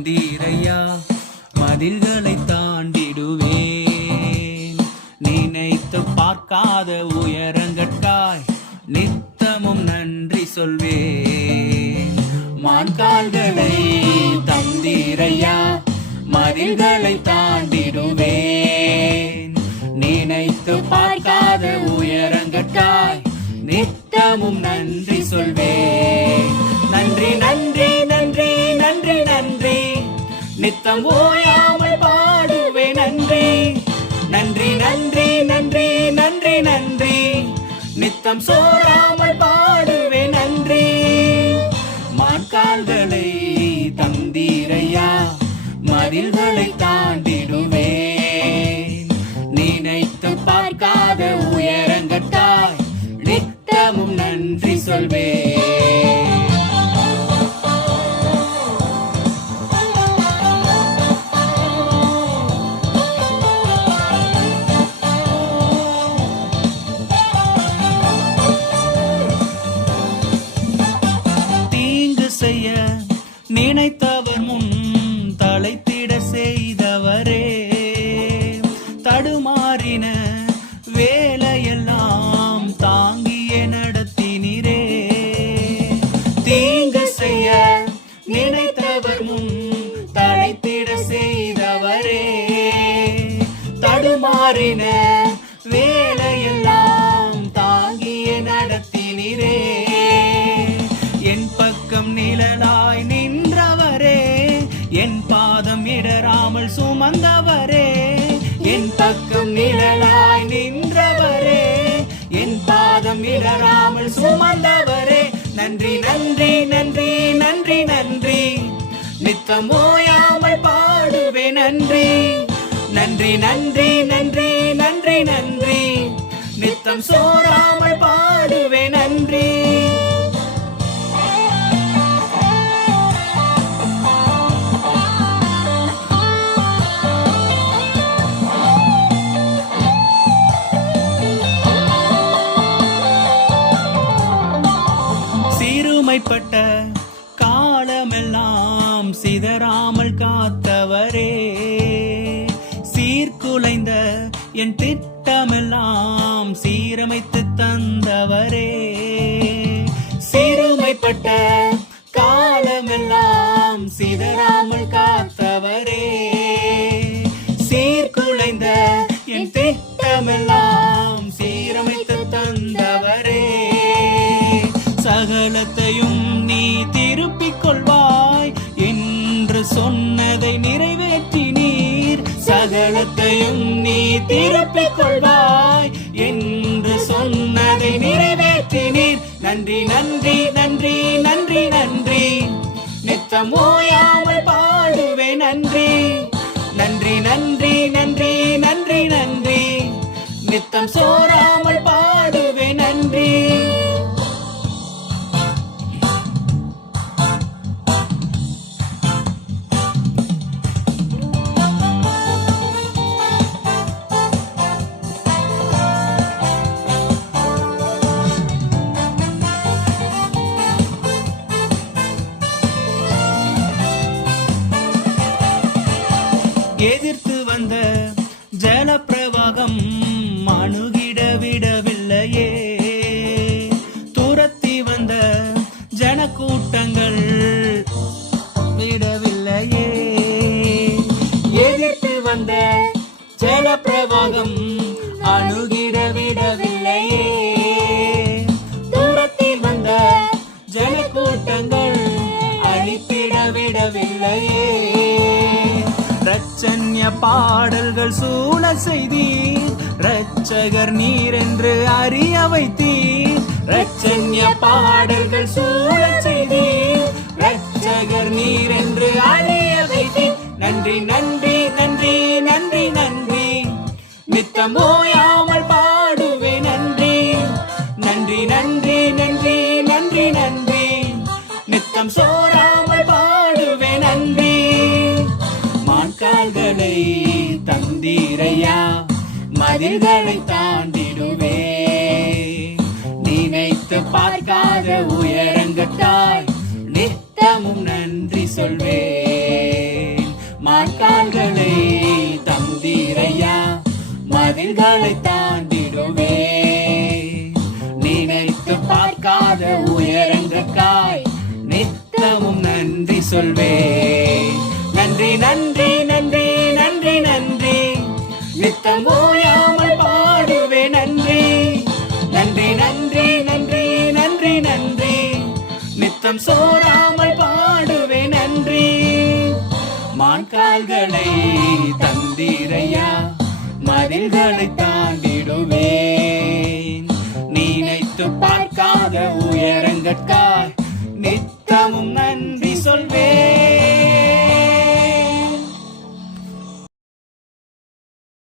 வந்தீரையா மதில்களை தாண்டிடுவேன். நினைத்து பார்க்காத உயரங்கட்டாய் நித்தமும் நன்றி சொல்வேன். மான்கால்களை தந்தீரையா மதில்களை தாண்டிடுவேன். நினைத்து பார்க்காத உயரங்கட்டாய் நித்தமும் நன்றி சொல்வேன். நித்தம் ஓயாமல் பாடுவேன் நன்றி. நன்றி நன்றி நன்றி நன்றி நன்றி. நித்தம் சோறாமல் பாடுவேன் நன்றி. மான்கால்களை தந்தீரையா? மதில்களை தாண்டி நினைத்தவர் நன்றி நன்றி. நித்தம் ஓயாமல் பாடுவே நன்றி. நன்றி நன்றி நன்றி நன்றி நன்றி. நித்தம் சோறாமல் பாடுவே நன்றி. சீருமைப்பட்ட காலமெல்லாம் சிதறாமல் காத்தவரே. சீர்குலைந்த என் திட்டமெல்லாம் சீரமைத்து தந்தவரே. சீரமைப்பட்ட காலமெல்லாம் சிதறாமல் காத்தவரே. சீர்குலைந்த என் திட்டமெல்லாம் திருப்பிக் கொள்வாய் என்று சொன்னதை நிறைவேற்றினீர் நன்றி நன்றி நன்றி நன்றி நன்றி. நித்தம் ஓயாமல் பாடுவே நன்றி. நன்றி நன்றி நன்றி நன்றி நன்றி. நித்தம் சோறாமல் பாடு ஜலப்பிரவாகம் அணுகிட விடவில்லையே. துரத்தி வந்த ஜனக்கூட்டங்கள் விடவில்லையே. எதிர்த்து வந்த ஜலப்பிரவாகம் அணுகிட விடவில்லையே. துரத்தி வந்த ஜனக்கூட்டங்கள் அழித்திட விடவில்லையே. புண்ணிய பாடல்கள் சூழ செய்தீர். ரட்சகர் நீர் என்று அறிய வைத்தீர். ரச்சன்ய பாடல்கள் சூழ ஐயா மதில்களை தாண்டிடுவே. நினைத்து பார்க்காத உயரங்கட்டாய் நித்தமும் நன்றி சொல்வேன். மான்கால்களை தந்தீரையா மதில்களை தாண்டிடுவே. நினைத்து நினைத்து பார்க்காத உயரங்கக்காய் நித்தமும் நன்றி சொல்வேன். நன்றி நன்றி. நித்தம் சோராமல் பாடுவேன் நன்றி. மான்கால்களை தந்திரையா மதில்களை